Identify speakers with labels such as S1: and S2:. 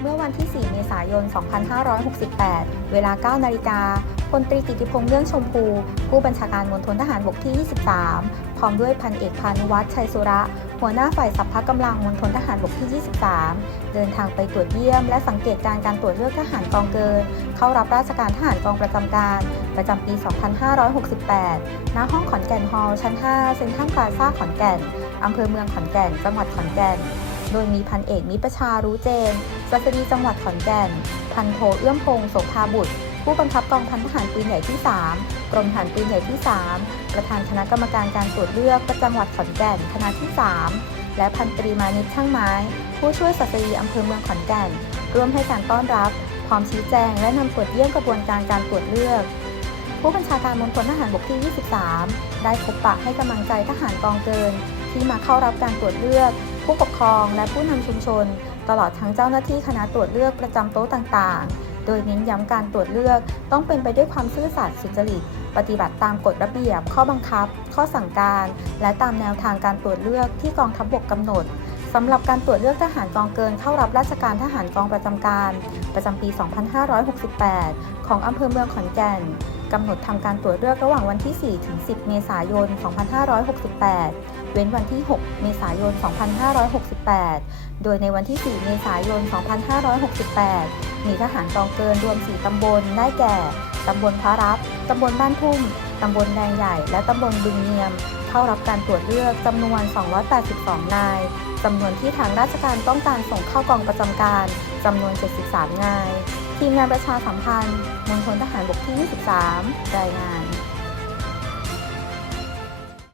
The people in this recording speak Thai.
S1: เมื่อวันที่ 4 เมษายน 2568 เวลา 9 นาฬิกาพลตรีกิติพงษ์เรื่องชมพู ผู้บัญชาการมณฑลทหารบกที่ 23 พร้อมด้วยพันเอกพานุวัฒน์ชัยสุระ หัวหน้าฝ่ายสัพพะกำลังมณฑลทหารบกที่ 23 เดินทางไปตรวจเยี่ยม และสังเกตการณ์การตรวจเลือกทหารกองเกิน เข้ารับราชการทหารกองประจำการ ประจำปี 2568 ณ ห้องขอนแก่นฮอลล์ชั้น 5 เซ็นทรัลพลาซ่าขอนแก่น อำเภอเมืองขอนแก่น จังหวัดขอนแก่น โดยมีพันเอกมิประชารู้เจนสัสดีจังหวัดขอนแก่น พันโทเอื้อมพงศ์โสภาบุตร ผู้บังคับกองพันทหารปืนใหญ่ที่ 3 กรมทหารปืนใหญ่ที่ 3 ประธานคณะกรรมการการตรวจเลือกประจำจังหวัดขอนแก่นคณะที่ 3 และพันตรีมานิตช่างไม้ ผู้ช่วยสัสดีอำเภอเมืองขอนแก่น ร่วมให้การต้อนรับ พร้อมชี้แจง และนำตรวจเยี่ยมกระบวนการการตรวจเลือกผู้บัญชาการมณฑลทหารบกที่ 23 ได้พบปะให้กำลังใจทหารกองเกิน ที่มาเข้ารับการตรวจเลือก ผู้ปกครองและผู้นำชุมชน ตลอดทั้งเจ้าหน้าที่คณะตรวจเลือกประจำโต๊ะต่างๆ โดยเน้นย้ำการตรวจเลือกต้องเป็นไปด้วยความซื่อสัตย์สุจริต ปฏิบัติตามกฎระเบียบ ข้อบังคับ ข้อสั่งการ และตามแนวทางการตรวจเลือกที่กองทัพบกกำหนดสำหรับการตรวจเลือกทหารกองเกินเข้ารับราชการทหารกองประจำการ ประจำปี 2568 ของอำเภอเมืองขอนแก่น กำหนดทำการตรวจเลือกระหว่างวันที่ 4 ถึง 10 เมษายน 2568 เว้นวันที่ 6 เมษายน 2568 โดยในวันที่ 4 เมษายน 2568 มีทหารกองเกินรวม 4 ตำบล ได้แก่ ตำบลพระรับ ตำบลบ้านทุ่ม ตำบลแดงใหญ่ และตำบลบึงเนียม เข้ารับการตรวจเลือกจำนวน 282 นายจำนวนที่ทางราชการต้องการส่งเข้ากองประจำการจำนวน 73 นาย ทีมงานประชาสัมพันธ์มณฑลทหารบกที่ 23 รายงาน